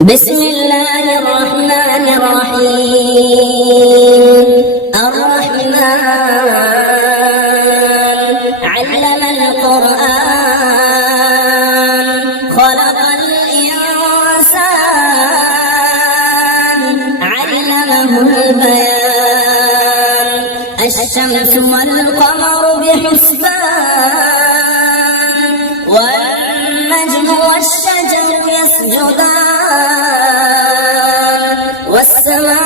بسم الله الرحمن الرحيم. الرحمن علم القرآن خلق الإنسان علمه البيان الشمس والقمر بحسبان والنجم والشجر يسجدان والسماء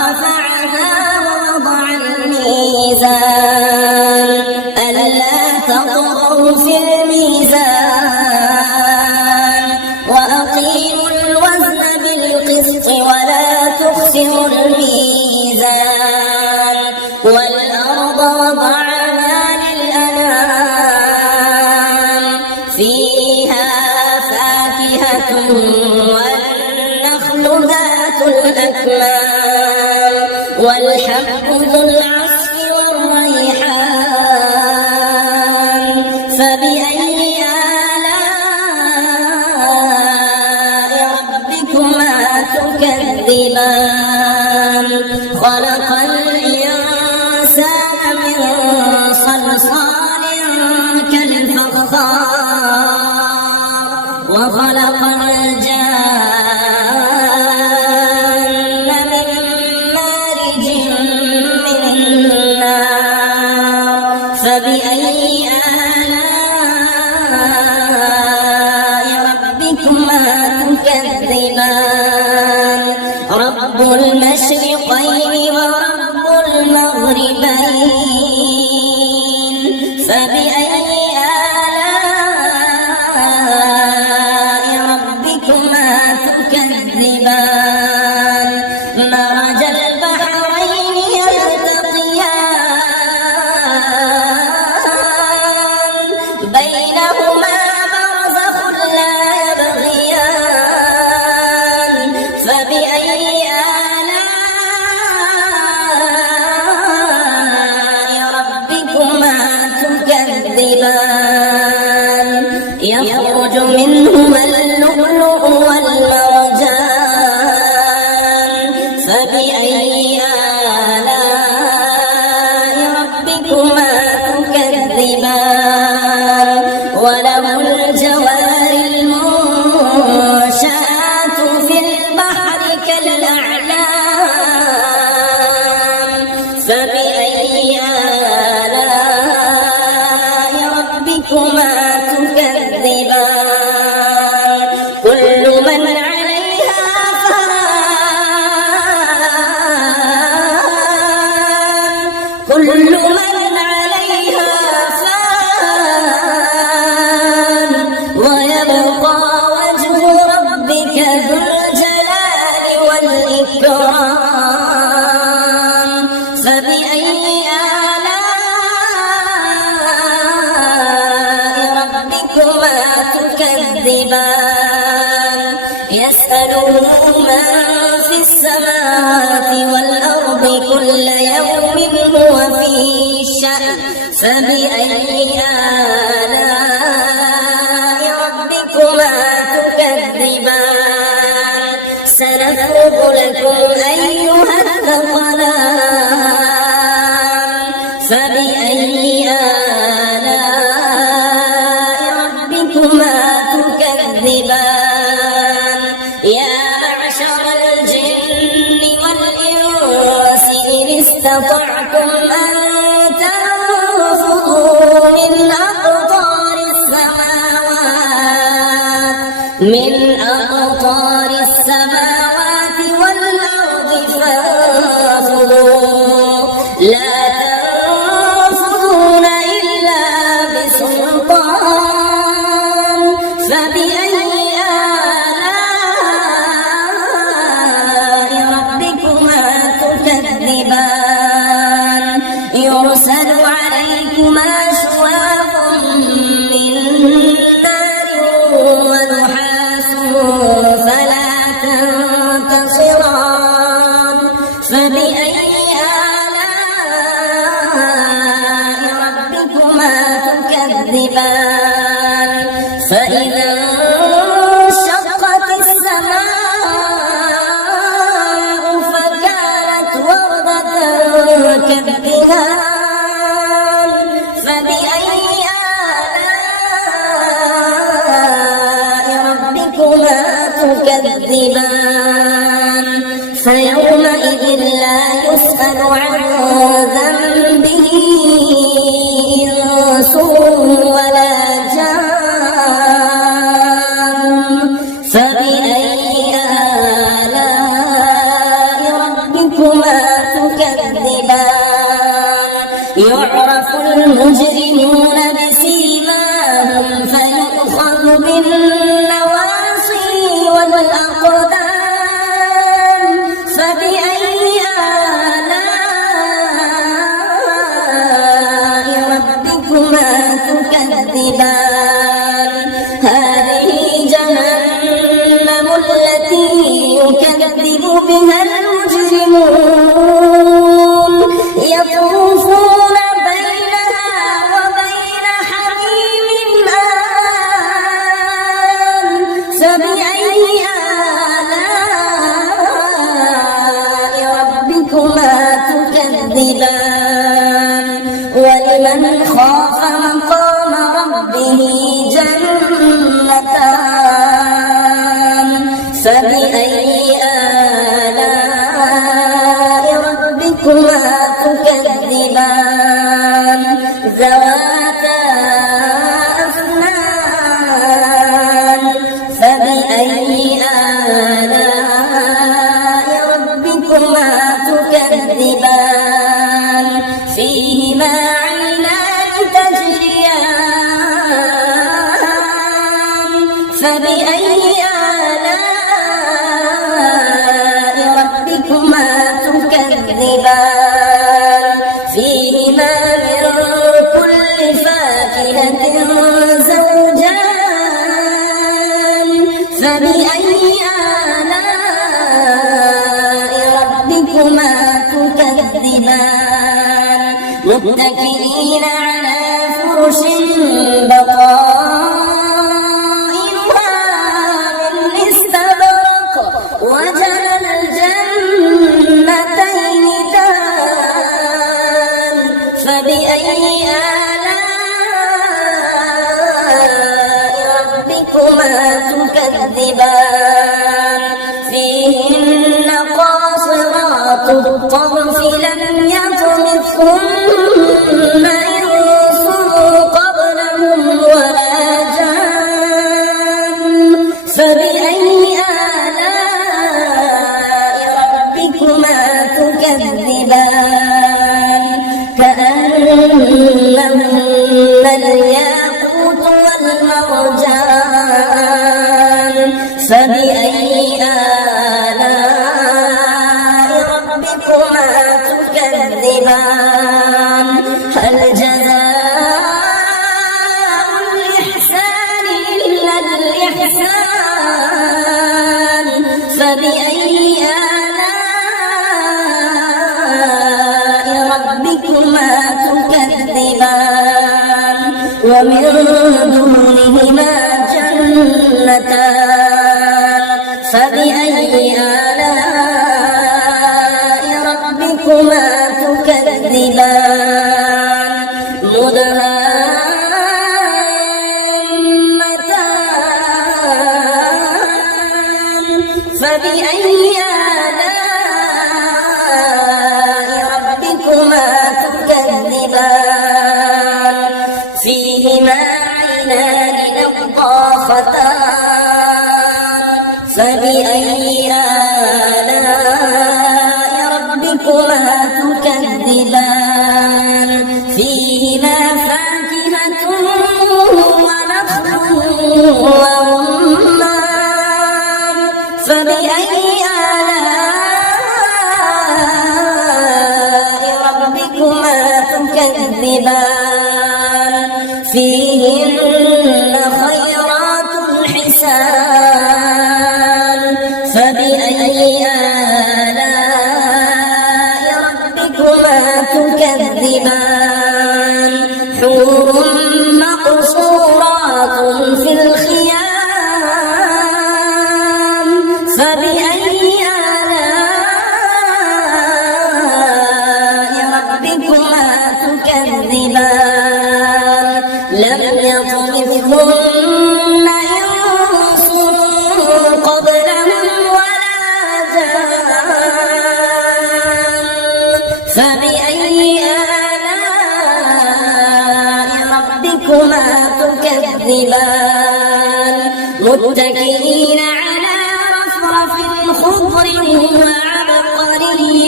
رفعها ووضع الميزان ألا تطغوا في الميزان وأقيموا الوزن بالقسط ولا تخسروا الميزان والأرض وضعها للأنام فيها فاكهة والنخل ذات الأكمام والحب ذو العصف والريحان فبأي آلاء ربكما تكذبان خلق الإنسان من صلصال كالفخار وخلق الجان من مارج من نار فبأي آلاء ربكما تكذبان رب المشرقين ورب المغربين فبأي آلاء ربكما تكذبان مرج البحرين يلتقيان بينهما برزخ لا يبغيان فبأي آلاء ربكما تكذبان يخرج منهما اللؤلؤ والمرجان فبأي آلاء ربكما تكذبان وله الجوار المنشآت في البحر كالأعلام فبأي آلاء ربكما تكذبان كل من عليها فان كل من عليها فان ويبقى وجه ربك ذو الجلال والإكرام فبأي آلاء ربكما تكذبان يسأله من في السماوات والأرض كل يوم هو في شأن فبأي آلاء ربكما تكذبان سنفرغ لكم أيها الثقلان فبأي آلاء ربكما تكذبان يا معشر الجن والإنس إن استطعتم أن تنفذوا من أقطار السماوات والأرض فانفذوا لا تنفذون إلا بسلطان فبأي آلاء ربكما تكذبان يرسل عليكما شواظ من نار ونحاس فلا تنفذون تكذبان فيومئذ لا يسأل عن ذنبه إنس ولا جان فبأي آلاء ربكما تكذبان يعرف المجرمون بسيماهم فيؤخذ بالنواصي والأقدام فبأي آلاء ربكما تكذبان هذه جهنم التي يكذب بها المجرمون يطوفون بينها وبين حميم آن فبأي آلاء ربكما تكذبان ولمن خاف مقام ربه جنتان فبأي آلاء ربكما تكذبان ذواتا أفنان فبأي آلاء ربكما تكذبان فيهما عينان تجريان فبأي آلاء ربكما تكذبان فيهما من كل فاكهة زوجان فبأي آلاء ربكما تكذبان متكئين على فرش بطائنها من استبرق وجعلنا الجنتين دان فبأي آلاء ربكما تكذبان فيهن قاصرات الطرف لم يطمثهن إنس قبلهم ولا جان فبأي آلاء ربكما تكذبان كأنهن الياقوت والمرجان فبأي آلاء ربكما تكذبان هل جزاء الإحسان إلا الإحسان فبأي آلاء ربكما تكذبان ومن دونهما جنتان فبأي آلاء ربكما تكذبان مدهامتان فبأي آلاء ربكما تكذبان فيهما عينان نضاختان فبأي آلاء ربكما تكذبان فيهما فاكهة ونخل ورمان فبأي آلاء ربكما تكذبان فيهن خيرات حسان فبأي آلاء ربكما تكذبان حور مقصورات في الخيام فبأي آلاء ربكما تكذبان لم يطمثهن إنس قبلهم متكئين على رفرف خضر وعبقري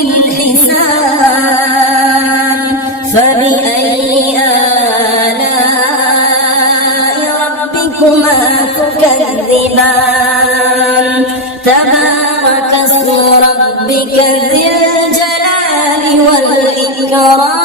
حسان فبأي آلاء ربكما تكذبان تبارك اسم ربك ذي الجلال والإكرام